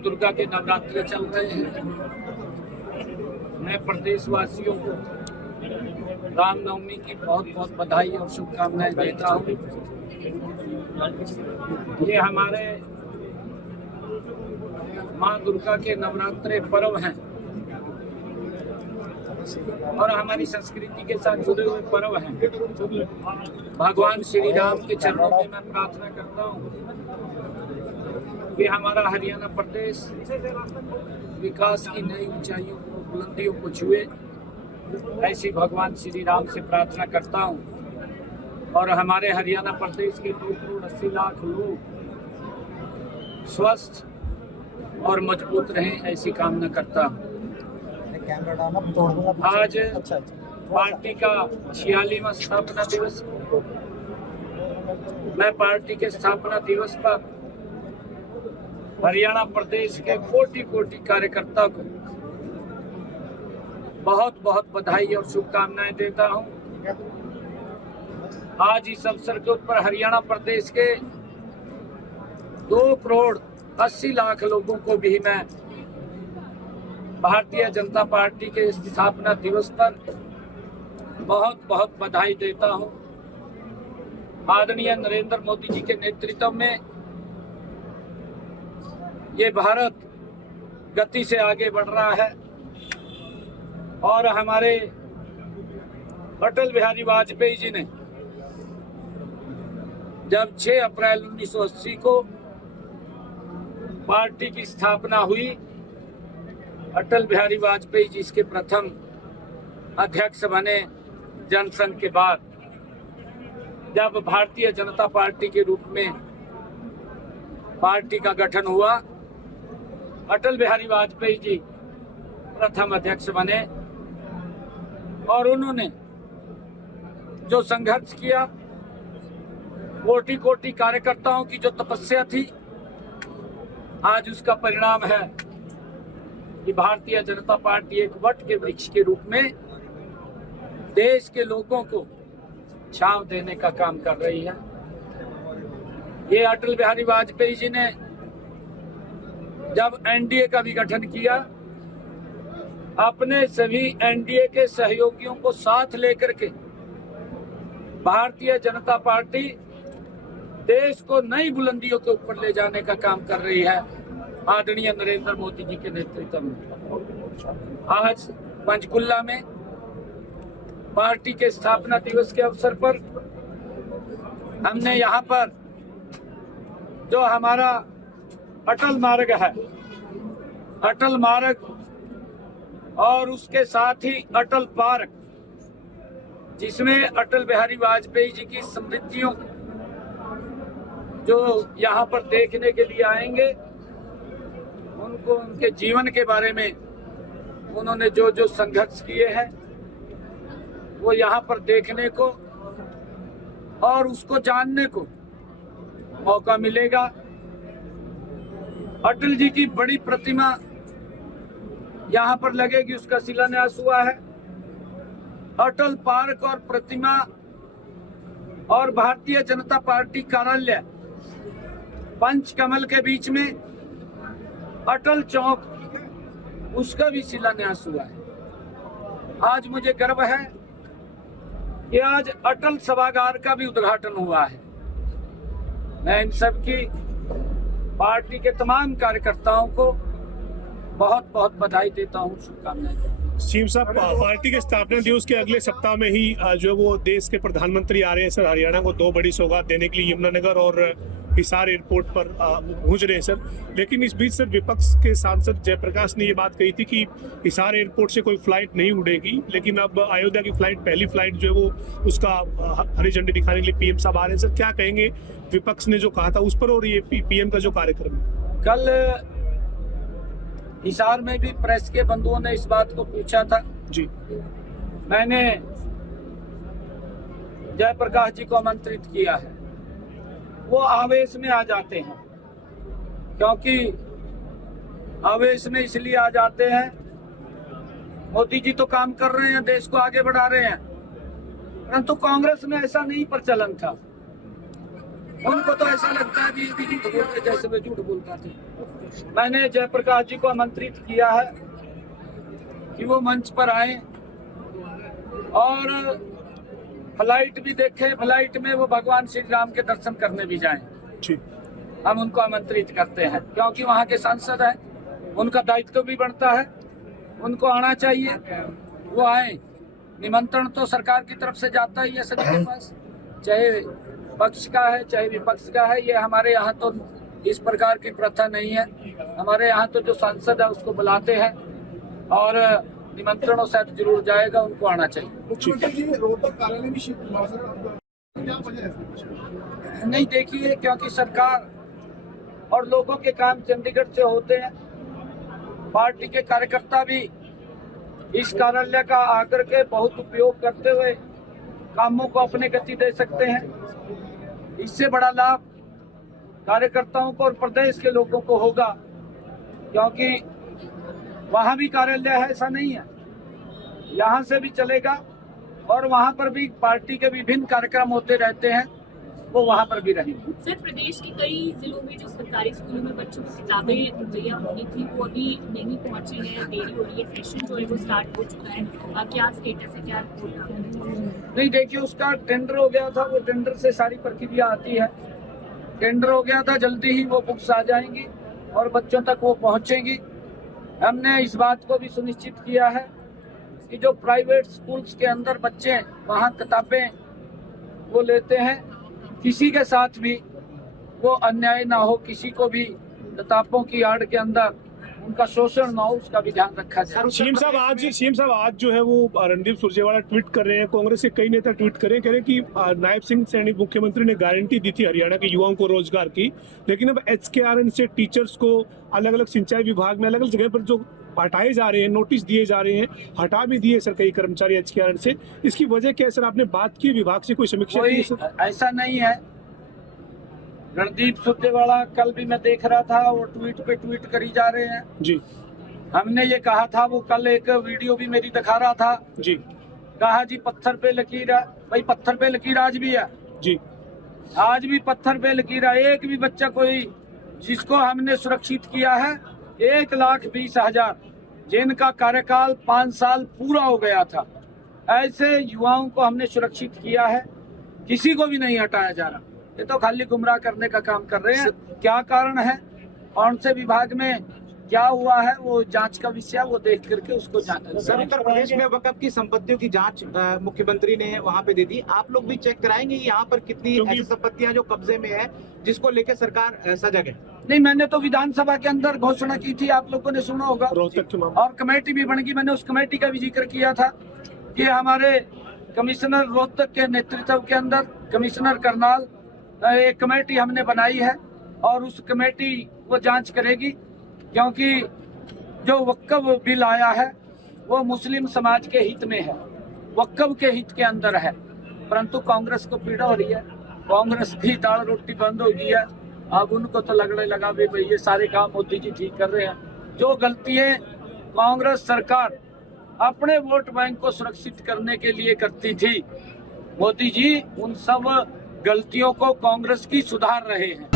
माँ दुर्गा के नवरात्र चल रहे हैं। मैं प्रदेशवासियों को रामनवमी की बहुत बहुत बधाई और शुभकामनाएं देता हूँ। ये हमारे माँ दुर्गा के नवरात्रे पर्व हैं और हमारी संस्कृति के साथ जुड़े हुए पर्व हैं। भगवान श्री राम के चरणों में मैं प्रार्थना करता हूँ कि हमारा हरियाणा प्रदेश विकास की नई ऊंचाइयों को, बुलंदियों को छुए। ऐसी भगवान श्री राम से प्रार्थना करता हूँ और हमारे हरियाणा प्रदेश के 2 करोड़ 80 लाख लोग स्वस्थ और मजबूत रहें, ऐसी कामना करता हूँ। आज पार्टी का 46वां स्थापना दिवस। मैं पार्टी के स्थापना दिवस पर हरियाणा प्रदेश के कोटि कोटि कार्यकर्ता को बहुत बहुत बधाई और शुभकामनाएं देता हूं। आज इस अवसर के ऊपर हरियाणा प्रदेश के 2 करोड़ 80 लाख लोगों को भी मैं भारतीय जनता पार्टी के स्थापना दिवस पर बहुत बहुत बधाई देता हूं। आदरणीय नरेंद्र मोदी जी के नेतृत्व में ये भारत गति से आगे बढ़ रहा है और हमारे अटल बिहारी वाजपेयी जी ने जब 6 अप्रैल 1980 को पार्टी की स्थापना हुई, अटल बिहारी वाजपेयी जी इसके प्रथम अध्यक्ष बने। जनसंघ के बाद जब भारतीय जनता पार्टी के रूप में पार्टी का गठन हुआ, अटल बिहारी वाजपेयी जी प्रथम अध्यक्ष बने और उन्होंने जो संघर्ष किया, कोटि कोटि कार्यकर्ताओं की जो तपस्या थी, आज उसका परिणाम है कि भारतीय जनता पार्टी एक वट के वृक्ष के रूप में देश के लोगों को छांव देने का काम कर रही है। ये अटल बिहारी वाजपेयी जी ने जब एनडीए का भी गठन किया, अपने सभी एनडीए के सहयोगियों को साथ लेकर के भारतीय जनता पार्टी देश को नई बुलंदियों के ऊपर ले जाने का काम कर रही है, आदरणीय नरेंद्र मोदी जी के नेतृत्व में। आज पंचकुला में पार्टी के स्थापना दिवस के अवसर पर हमने यहाँ पर जो हमारा अटल मार्ग है, अटल मार्ग और उसके साथ ही अटल पार्क, जिसमें अटल बिहारी वाजपेयी जी की समृद्धियों जो यहाँ पर देखने के लिए आएंगे, उनको उनके जीवन के बारे में, उन्होंने जो जो संघर्ष किए हैं वो यहाँ पर देखने को और उसको जानने को मौका मिलेगा। अटल जी की बड़ी प्रतिमा यहाँ पर लगेगी, उसका शिलान्यास हुआ है। अटल पार्क और प्रतिमा और भारतीय जनता पार्टी कार्यालय पंचकमल के बीच में अटल चौक, उसका भी शिलान्यास हुआ है। आज मुझे गर्व है कि आज अटल सभागार का भी उद्घाटन हुआ है। मैं इन सब की पार्टी के तमाम कार्यकर्ताओं को बहुत बहुत बधाई देता हूँ, शुभकामनाएं। सीएम साहब, पार्टी के स्थापना दिवस के अगले सप्ताह में ही जो वो देश के प्रधानमंत्री आ रहे हैं सर, हरियाणा को 2 बड़ी सौगात देने के लिए यमुनानगर और हिसार एयरपोर्ट पर पहुंच रहे हैं सर। लेकिन इस बीच सर विपक्ष के सांसद जयप्रकाश ने ये बात कही थी कि हिसार एयरपोर्ट से कोई फ्लाइट नहीं उड़ेगी, लेकिन अब अयोध्या की फ्लाइट, पहली फ्लाइट जो है वो उसका हरी झंडी दिखाने के लिए पीएम साहब आ रहे हैं सर। क्या कहेंगे विपक्ष ने जो कहा था उस पर और ये पीएम का जो कार्यक्रम है? कल हिसार में भी प्रेस के बंधुओं ने इस बात को पूछा था जी। मैंने जयप्रकाश जी को आमंत्रित किया है। वो आवेश में आ जाते हैं, क्योंकि आवेश में इसलिए आ जाते हैं, मोदी जी तो काम कर रहे हैं, देश को आगे बढ़ा रहे हैं, परंतु कांग्रेस में ऐसा नहीं प्रचलन था। उनको तो ऐसा लगता है कि झूठ बोलते, जैसे मैं झूठ बोलता था। मैंने जयप्रकाश जी को आमंत्रित किया है कि वो मंच पर आए और फ्लाइट भी देखें, फ्लाइट में वो भगवान श्री राम के दर्शन करने भी जाएं। जी हम उनको आमंत्रित करते हैं क्योंकि वहाँ के सांसद हैं, उनका दायित्व भी बढ़ता है, उनको आना चाहिए, वो आए। निमंत्रण तो सरकार की तरफ से जाता ही है सभी के पास, चाहे पक्ष का है चाहे विपक्ष का है। ये हमारे यहाँ तो इस प्रकार की प्रथा नहीं है। हमारे यहाँ तो जो सांसद है उसको बुलाते हैं और निमंत्रणों से जरूर जाएगा, उनको आना चाहिए। मुख्यमंत्री जी रोहतक कार्यालय में शिफ्ट हुआ सर, क्या वजह है? नहीं, देखिए, क्योंकि सरकार और लोगों के काम चंडीगढ़ से होते हैं। पार्टी के कार्यकर्ता भी इस कार्यालय का आकर के बहुत उपयोग करते हुए कामों को अपने गति दे सकते हैं। इससे बड़ा लाभ कार्यकर्ताओं को और प्रदेश के लोगों को होगा, क्योंकि वहाँ भी कार्यालय है, ऐसा नहीं है, यहाँ से भी चलेगा और वहाँ पर भी पार्टी के विभिन्न कार्यक्रम होते रहते हैं, वो वहाँ पर भी रहेंगे। सर, प्रदेश के कई जिलों में जो सरकारी स्कूलों में बच्चों की किताबें मुहैया होनी थी वो अभी नहीं पहुंची है, देरी हो रही है। सेशन जो है वो स्टार्ट हो चुका है, क्या स्टेटस है, क्या रिपोर्ट? नहीं, देखिए, उसका टेंडर हो गया था, वो टेंडर से सारी प्रक्रिया आती है। टेंडर हो गया था, जल्दी ही वो बुक्स आ जाएंगी और बच्चों तक वो पहुंचेंगी। हमने इस बात को भी सुनिश्चित किया है कि जो प्राइवेट स्कूल्स के अंदर बच्चे वहाँ किताबें वो लेते हैं, किसी के साथ भी वो अन्याय ना हो, किसी को भी किताबों की आड़ के अंदर उनका शोषण ना हो, उसका भी ध्यान रखा जाए। सीएम साहब आज जो है वो रणदीप सुरजेवाला ट्वीट कर रहे हैं, कांग्रेस के कई नेता ट्वीट कर रहे हैं कि नायब सिंह सैनी मुख्यमंत्री ने गारंटी दी थी हरियाणा के युवाओं को रोजगार की, लेकिन अब HKRN से टीचर्स को अलग अलग सिंचाई विभाग में अलग अलग जगह पर जो हटाए जा रहे हैं, नोटिस दिए जा रहे हैं, हटा भी दिए सर कई कर्मचारी HKRN से। इसकी वजह क्या है सर? आपने बात की विभाग से, कोई समीक्षा की सर? ऐसा नहीं है। रणदीप सुरजेवाला कल भी मैं देख रहा था, वो ट्वीट पे ट्वीट करी जा रहे हैं जी। हमने ये कहा था, वो कल एक वीडियो भी मेरी दिखा रहा था जी। कहा जी पत्थर पे लकीर है, भाई पत्थर पे लकीर आज भी है जी। आज भी पत्थर पे लकीर है। एक भी बच्चा कोई जिसको हमने सुरक्षित किया है, 1,20,000 जिनका कार्यकाल 5 साल पूरा हो गया था, ऐसे युवाओं को हमने सुरक्षित किया है, किसी को भी नहीं हटाया जा रहा। ये तो खाली गुमराह करने का काम कर रहे हैं। क्या कारण है, कौन से विभाग में क्या हुआ है, वो जांच का विषय, वो देख करके उसको जांच। सर, उत्तर प्रदेश में वक्फ की संपत्तियों की जांच मुख्यमंत्री ने वहां पे दे दी, आप लोग भी चेक कराएंगे यहाँ पर कितनी ऐसी संपत्तियां जो कब्जे में है जिसको लेकर सरकार सजग है? नहीं, मैंने तो विधानसभा के अंदर घोषणा की थी, आप लोगों ने सुना होगा, और कमेटी भी बन गई। मैंने उस कमेटी का भी जिक्र किया था कि हमारे कमिश्नर रोहतक के नेतृत्व के अंदर कमिश्नर करनाल एक कमेटी हमने बनाई है और उस कमेटी वो जांच करेगी, क्योंकि जो वक्फ बिल आया है वो मुस्लिम समाज के हित में है, वक्फ के हित के अंदर है, परंतु कांग्रेस को पीड़ा हो रही है। कांग्रेस की दाल रोटी बंद हो गई है, अब उनको तो लगने लगा भाई ये सारे काम मोदी जी ठीक कर रहे हैं। जो गलतियां कांग्रेस सरकार अपने वोट बैंक को सुरक्षित करने के लिए करती थी, मोदी जी उन सब गलतियों को कांग्रेस की सुधार रहे हैं।